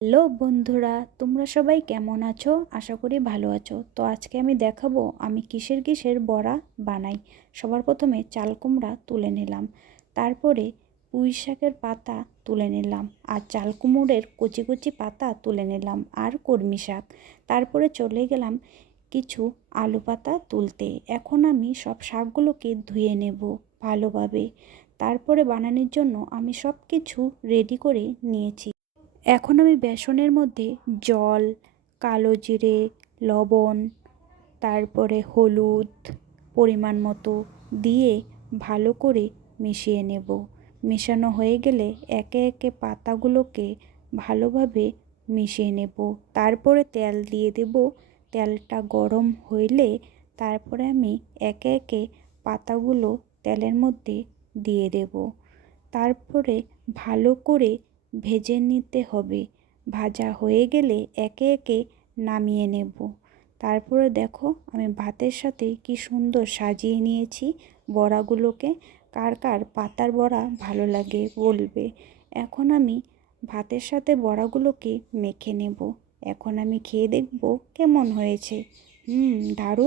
Hello বন্ধুরা, তোমরা সবাই কেমন আছো? আশা করি ভালো আছো। তো আজকে আমি দেখাবো আমি কিসের কিসের বড়া বানাই। সবার প্রথমে চাল কুমড়া তুলে নিলাম, তারপরে পুঁই শাকের পাতা তুলে নিলাম, আর চাল কুমড়োর কচি কচি পাতা তুলে নিলাম, আর কলমি শাক। তারপরে চলে গেলাম কিছু আলু পাতা তুলতে। এখন আমি সব শাকগুলোকে ধুয়ে নেব ভালোভাবে। তারপরে বানানোর জন্য আমি সব কিছু রেডি করে নিয়েছি। এখন আমি বেসনের মধ্যে জল, কালো জিরে, লবণ, তারপরে হলুদ পরিমাণ মতো দিয়ে ভালো করে মিশিয়ে নেব। মেশানো হয়ে গেলে একে একে পাতাগুলোকে ভালোভাবে মিশিয়ে নেব। তারপরে তেল দিয়ে দেব। তেলটা গরম হইলে তারপরে আমি একে একে পাতাগুলো তেলের মধ্যে দিয়ে দেব। তারপরে ভালো করে ভেজে নিতে হবে। ভাজা হয়ে গেলে একে একে নামিয়ে নেব। তারপরে দেখো আমি ভাতের সাথে কি সুন্দর সাজিয়ে নিয়েছি বড়াগুলোকে। কার কার পাতার বড়া ভালো লাগে বলবে। এখন আমি ভাতের সাথে বড়াগুলোকে মেখে নেব। এখন আমি খেয়ে দেখব কেমন হয়েছে। দারুণ।